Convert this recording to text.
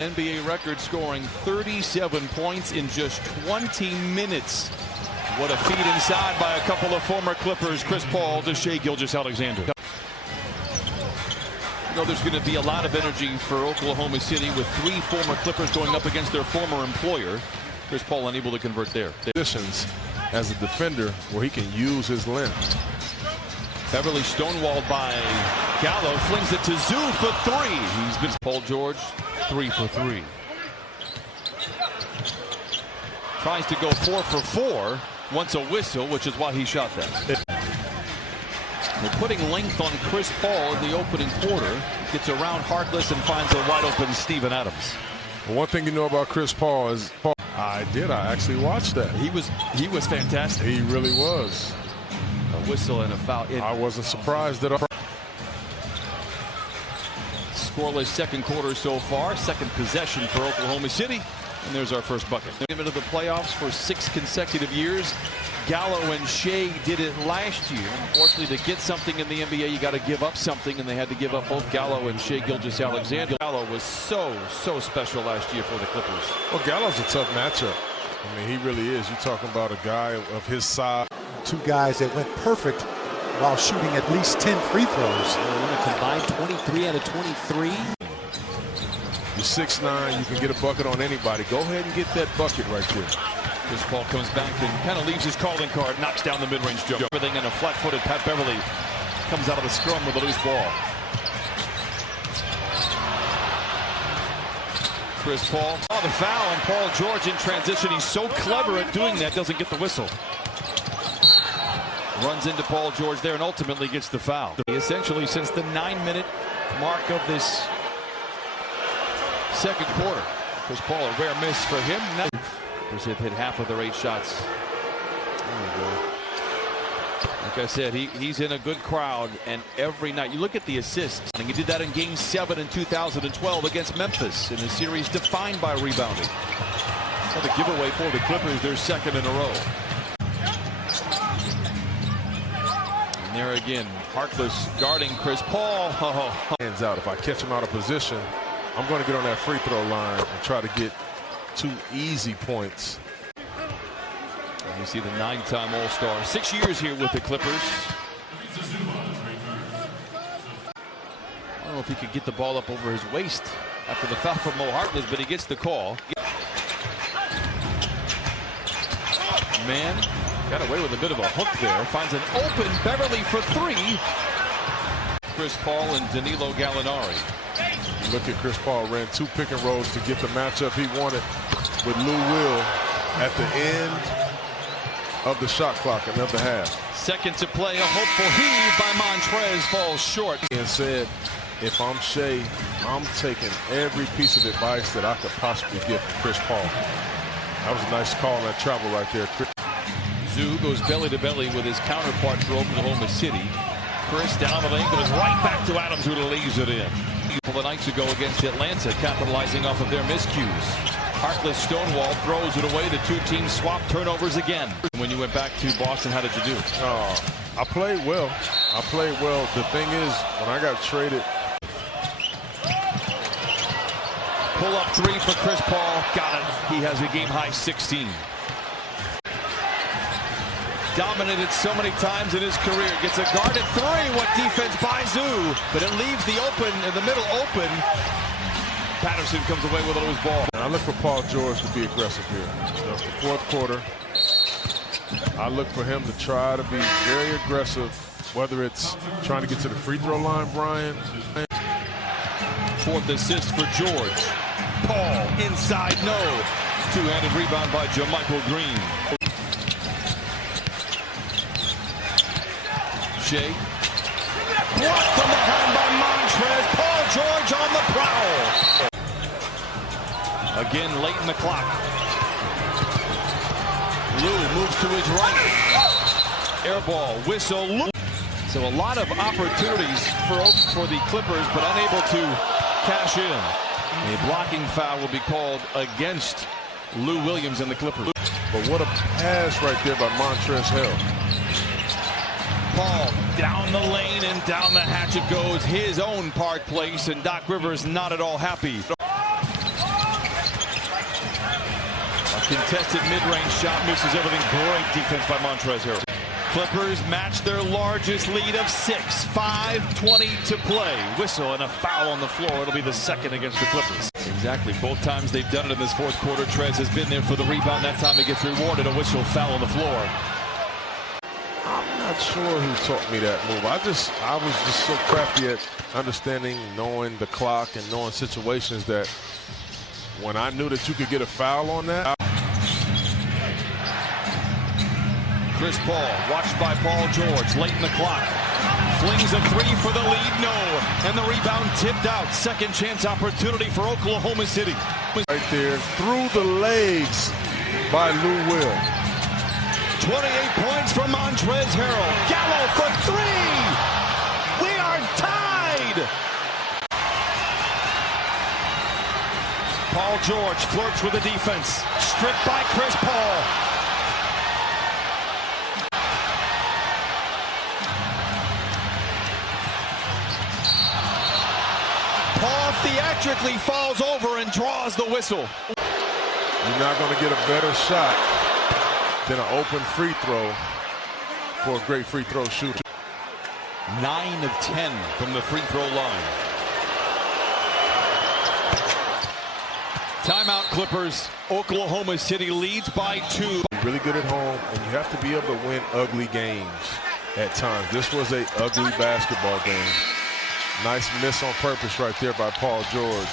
NBA record, scoring 37 points in just 20 minutes. What a feed inside by a couple of former Clippers, Chris Paul to Shai Gilgeous-Alexander. You know, there's going to be a lot of energy for Oklahoma City with three former Clippers going up against their former employer. Chris Paul unable to convert there. Positions as a defender where he can use his length. Beverly stonewalled by Gallo, flings it to Zoo for three. He's been Paul George, 3 for 3. Tries to go 4 for 4, wants a whistle, which is why he shot that. They're putting length on Chris Paul in the opening quarter. Gets around Harkless and finds a wide open Steven Adams. Well, one thing you know about Chris Paul is I actually watched that. He was fantastic. He really was. A whistle and a foul. I wasn't surprised at all. Scoreless second quarter so far. Second possession for Oklahoma City. And there's our first bucket. Into the playoffs for 6 consecutive years. Gallo and Shai did it last year. Unfortunately, to get something in the NBA, you got to give up something, and they had to give up both Gallo and Shai Gilgeous-Alexander. Gallo was so special last year for the Clippers. Well, Gallo's a tough matchup. I mean, he really is. You're talking about a guy of his size. Two guys that went perfect while shooting at least 10 free throws. Combined 23 out of 23. You're 6'9", you can get a bucket on anybody. Go ahead and get that bucket right there. Chris Paul comes back and kind of leaves his calling card, knocks down the mid-range jump. Everything in a flat-footed Pat Beverly comes out of the scrum with a loose ball. Chris Paul, the foul, and Paul George in transition. He's so clever at doing that, doesn't get the whistle. Runs into Paul George there and ultimately gets the foul. Essentially, since the 9-minute mark of this second quarter. Chris Paul, a rare miss for him. Clippers have hit half of their 8 shots. Like I said, he's in a good crowd, and every night you look at the assists. And he did that in Game 7 in 2012 against Memphis in a series defined by rebounding. Another giveaway for the Clippers, their second in a row. And there again, Harkless guarding Chris Paul. Hands out. If I catch him out of position, I'm going to get on that free throw line and try to get 2 easy points. You see the 9-time All-Star, 6 years here with the Clippers. I don't know if he could get the ball up over his waist after the foul from Mo Harkless, but he gets the call. Man got away with a bit of a hook there. Finds an open Beverly for 3. Chris Paul and Danilo Gallinari. Look at Chris Paul, ran 2 pick and rolls to get the matchup he wanted with Lou Will at the end of the shot clock, another half. Second to play, a hopeful heave by Montrez falls short. And said, if I'm Shai, I'm taking every piece of advice that I could possibly give Chris Paul. That was a nice call on that travel right there. Zoo goes belly to belly with his counterpart for Oklahoma City. Chris down the lane, goes right back to Adams, who leaves it in. A couple of nights ago against Atlanta, capitalizing off of their miscues. Harkless stonewall, throws it away. The 2 teams swap turnovers again. When you went back to Boston, how did you do? I played well. The thing is, when I got traded. Pull up 3 for Chris Paul. Got it. He has a game-high 16. Dominated so many times in his career. Gets a guarded 3. What defense by Zoo. But it leaves the middle open. Patterson comes away with a loose ball. I look for Paul George to be aggressive here. The 4th quarter, I look for him to try to be very aggressive, whether it's trying to get to the free throw line, Brian. 4th assist for George. Paul inside, no. 2-handed rebound by JaMychal Green. Shai. Blocked from behind by Montrez. Paul George on the prowl. Again, late in the clock. Lou moves to his right. Air ball, whistle. So a lot of opportunities for the Clippers, but unable to cash in. A blocking foul will be called against Lou Williams and the Clippers. But what a pass right there by Montrezl Harrell. Paul down the lane and down the hatch it goes. His own Park Place, and Doc Rivers not at all happy. Contested mid-range shot, misses everything. Great defense by Montrezl Harrell. Clippers match their largest lead of 6. 5:20 to play. Whistle and a foul on the floor. It'll be the second against the Clippers. Exactly. Both times they've done it in this fourth quarter. Trez has been there for the rebound. That time he gets rewarded. A whistle, foul on the floor. I'm not sure who taught me that move. I was just so crafty at understanding, knowing the clock and knowing situations that when I knew that you could get a foul on that. Chris Paul, watched by Paul George, late in the clock. Flings a three for the lead, no. And the rebound tipped out. Second chance opportunity for Oklahoma City. Right there, through the legs by Lou Will. 28 points from Montrezl Harrell. Gallo for three. We are tied. Paul George flirts with the defense. Stripped by Chris Paul. Paul theatrically falls over and draws the whistle. You're not going to get a better shot than an open free throw for a great free throw shooter. 9 of 10 from the free throw line. Timeout Clippers. Oklahoma City leads by 2. Really good at home, and you have to be able to win ugly games at times. This was an ugly basketball game. Nice miss on purpose right there by Paul George.